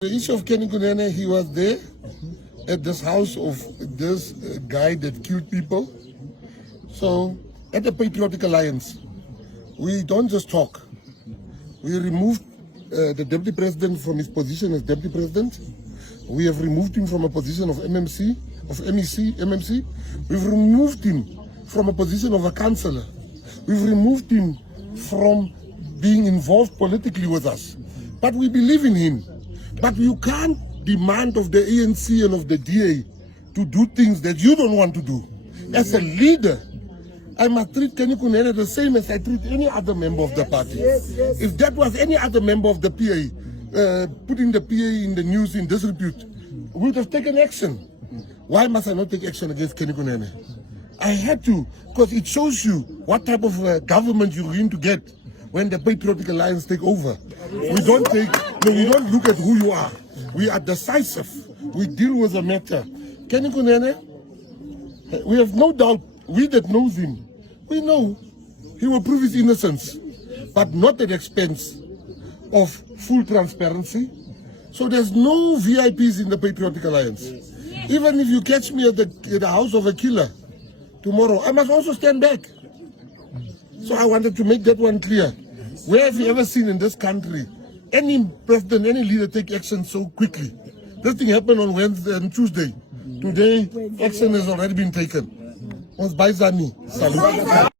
The issue of Kenny Kunene, he was there at this house of this guy that killed people. So, at the Patriotic Alliance, we don't just talk. We removed the Deputy President from his position as Deputy President. We have removed him from a position of MMC. We've removed him from a position of a councillor. We've removed him from being involved politically with us. But we believe in him. But you can't demand of the ANC and of the DA to do things that you don't want to do. As a leader, I must treat Kenny Kunene the same as I treat any other member of the party. If that was any other member of the PA, putting the PA in the news in disrepute, we would have taken action. Why must I not take action against Kenny Kunene? I had to, because it shows you what type of government you're going to get when the Patriotic Alliance take over. We don't look at who you are. We are decisive. We deal with the matter. Kenny Kunene, we have no doubt, we that knows him, we know he will prove his innocence, but not at the expense of full transparency. So there's no VIPs in the Patriotic Alliance. Even if you catch me at the house of a killer tomorrow, I must also stand back. So I wanted to make that one clear. Where have you ever seen in this country any president, any leader take action so quickly? This thing happened on Wednesday and Tuesday. Today, action has already been taken. Ons baie Zani. Salute.